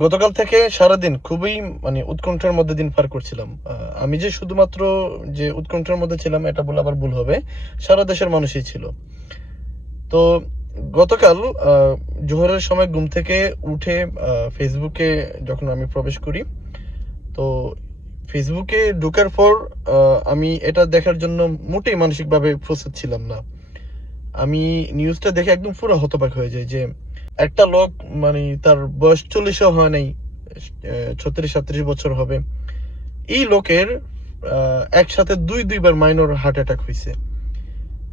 গতকাল থেকে সারাদিন খুবই মানে উৎকণ্ঠার মধ্যে দিন পার করছিলাম। আমি যে শুধুমাত্র যে উৎকণ্ঠার মধ্যে ছিলাম, এটা বলে আবার ভুল হবে, সারা দেশের মানুষই ছিল। তো গতকাল জোহরের সময় ঘুম থেকে উঠে ফেসবুকে যখন আমি প্রবেশ করি, তো ফেসবুকে ঢোকার পর আমি এটা দেখার জন্য মোটেই মানসিকভাবে প্রস্তুত ছিলাম না। আমি নিউজটা দেখে একদম পুরো হতবাক হয়ে যায় যে একটা লোক মানে তার বয়স চল্লিশও হয় নাই ছত্রিশ সাত্রিশ বছর হবে। এই লোকের একসাথে দুই, দুইবার মাইনর হার্ট অ্যাটাক হয়েছে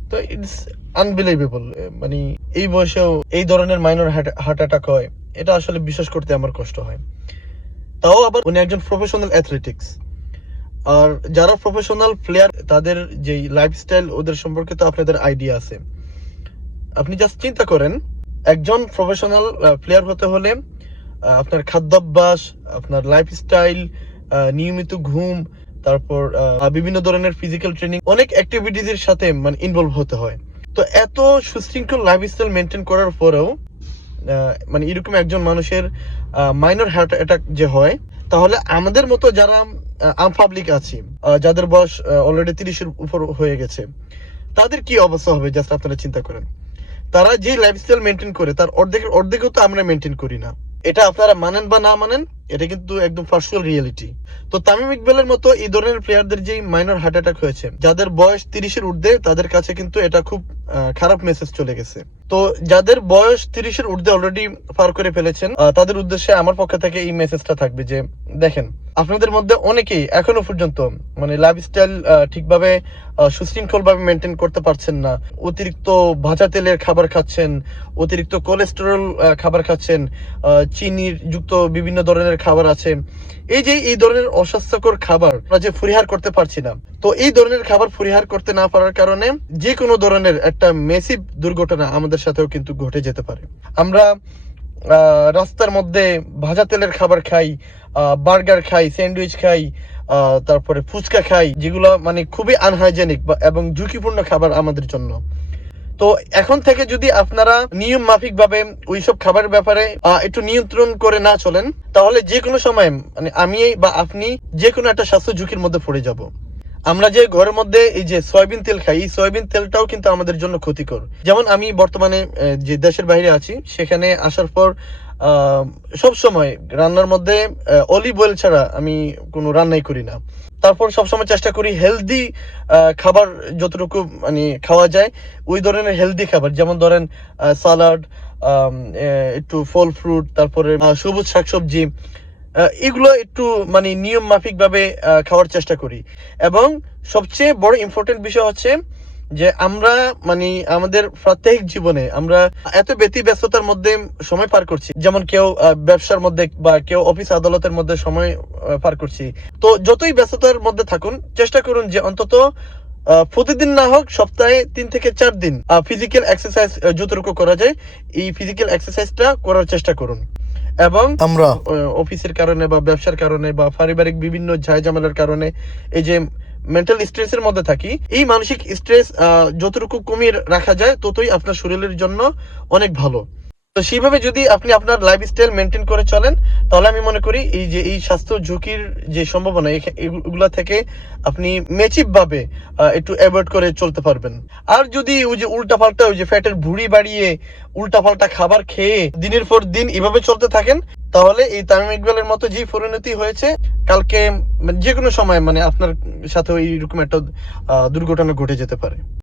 তো ইটস আনবিলিভেবল মানে এই বয়সেও এই ধরনের মাইনর হার্ট অ্যাটাক হয়, এটা আসলে বিশ্বাস করতে আমার কষ্ট হয়। তাও আবার উনি একজন প্রফেশনাল অ্যাথলেটিক্স আর যারা প্রফেশনাল প্লেয়ার তাদের যে লাইফস্টাইল ওদের সম্পর্কে তো আপনাদের আইডিয়া আছে। আপনি জাস্ট চিন্তা করেন একজন প্রফেশনাল প্লেয়ার হতে হলে আপনার খাদ্যাভ্যাস, আপনার লাইফস্টাইল নিয়মিত ঘুম, তারপর বিভিন্ন ধরনের ফিজিক্যাল ট্রেনিং অনেক অ্যাক্টিভিটিজ এর সাথে মানে ইনভলভ হতে হয়। তো এত সুশৃঙ্খল লাইফস্টাইল মেনটেন করার পরেও মানে এরকম একজন মানুষের মাইনর হার্ট অ্যাটাক যে হয়, তাহলে আমাদের মতো যারা আম পাবলিক আছি যাদের বয়স অলরেডি তিরিশের উপর হয়ে গেছে, তাদের কি অবস্থা হবে? জাস্ট আপনারা চিন্তা করেন। তারা যে লাইফস্টাইল মেনটেন করে, তার অর্ধেক, অর্ধেকও তো আমরা মেনটেন করি না। এটা আপনারা মানেন বা না মানেন এটা কিন্তু একদম পার্সোনাল রিয়েলিটি তো তামিম ইকবালের মতো এই ধরনের প্লেয়ারদের যে মাইনর হার্ট অ্যাটাক হয়েছে, যাদের বয়স তিরিশের ঊর্ধ্বে, তাদের কাছে কিন্তু এটা খুব খারাপ মেসেজ চলে গেছে। তো যাদের বয়স তিরিশের ঊর্ধ্বে অলরেডি পার করে ফেলেছেন তাদের উদ্দেশ্যে আমার পক্ষ থেকে এই মেসেজটা থাকবে যে, দেখেন, আপনাদের মধ্যে অনেকেই এখনও পর্যন্ত মানে লাইফস্টাইল ঠিকভাবে সুশৃঙ্খল ভাবে মেনটেন করতে পারছেন না। অতিরিক্ত ভাজা তেলের খাবার খাচ্ছেন, অতিরিক্ত কোলেস্টেরল খাবার খাচ্ছেন চিনির যুক্ত বিভিন্ন ধরনের খাবার আছে। এই যে এই ধরনের অস্বাস্থ্যকর খাবার আমরা যে পরিহার করতে পারছি না, তো এই ধরনের খাবার পরিহার করতে না পারার কারণে যে কোনো ধরনের একটা মেসিভ দুর্ঘটনা আমাদের সাথেও কিন্তু ঘটে যেতে পারে। আমরা রাস্তার মধ্যে ভাজা তেলের খাবার খাই বার্গার খাই, স্যান্ডউইচ খাই তারপরে ফুচকা খাই, যেগুলো মানে খুবই আনহাইজেনিক এবং ঝুঁকিপূর্ণ খাবার আমাদের জন্য। তো এখন থেকে যদি আপনারা নিয়ম মাফিক ভাবে ওইসব খাবারের ব্যাপারে একটু নিয়ন্ত্রণ করে না চলেন, তাহলে যে কোনো সময় মানে আমি বা আপনি যে কোনো একটা স্বাস্থ্য ঝুঁকির মধ্যে পড়ে যাব। আমরা যে ঘরের মধ্যে এই যে সয়াবিন তেল খাই, এই সয়াবিন তেলটাও কিন্তু আমাদের জন্য ক্ষতিকর। যেমন আমি বর্তমানে যে দেশের বাইরে আছি, সেখানে আসার পর সব সময় রান্নার মধ্যে অলিভ অয়েল ছাড়া আমি কোনো রান্নাই করি না। তারপর সবসময় চেষ্টা করি হেলদি খাবার যতটুকু মানে খাওয়া যায়, ওই ধরনের হেলদি খাবার। যেমন ধরেন সালাড একটু ফল ফ্রুট তারপরে সবুজ শাকসবজি এগুলো একটু মানে নিয়ম মাফিক ভাবে খাওয়ার চেষ্টা করি। এবং সবচেয়ে বড় ইম্পর্টেন্ট বিষয় হচ্ছে যে আমরা মানে আমাদের প্রত্যেক জীবনে আমরা এত ব্যতি ব্যস্ততার মধ্যে সময় পার করছি। যেমন কেউ ব্যবসার মধ্যে বা কেউ অফিস আদালতের মধ্যে সময় পার করছি। তো যতই ব্যস্ততার মধ্যে থাকুন চেষ্টা করুন যে অন্তত প্রতিদিন না হোক সপ্তাহে তিন থেকে চার দিন ফিজিক্যাল এক্সারসাইজ যতটুকু করা যায় এই ফিজিক্যাল এক্সারসাইজটা করার চেষ্টা করুন। এবং আমরা অফিসের কারণে বা ব্যবসার কারণে বা পারিবারিক বিভিন্ন ঝামেলার কারণে এই যে মেন্টাল স্ট্রেসের মধ্যে থাকি। এই মানসিক স্ট্রেস যতটুকু কমিয়ে রাখা যায়, ততই আপনার শরীরের জন্য অনেক ভালো। তো সেইভাবে যদি আপনি আপনার লাইফস্টাইল মেনটেন করে চলেন, তাহলে আমি মনে করি এই যে, এই স্বাস্থ্য ঝুঁকির যে সম্ভাবনা এগুলা থেকে আপনি মেচিভ ভাবে একটু অ্যাভয়েড করে চলতে পারবেন। আর যদি ওই যে উল্টা পাল্টা, ওই যে ফ্যাটের ভুড়ি বাড়িয়ে উল্টা পাল্টা খাবার খেয়ে দিনের পর দিন এভাবে চলতে থাকেন, তাহলে এই তামিম ইকবালের মতো যে পরিণতি হয়েছে, কালকে মানে যে কোনো সময় মানে আপনার সাথে এইরকম একটা দুর্ঘটনা ঘটে যেতে পারে।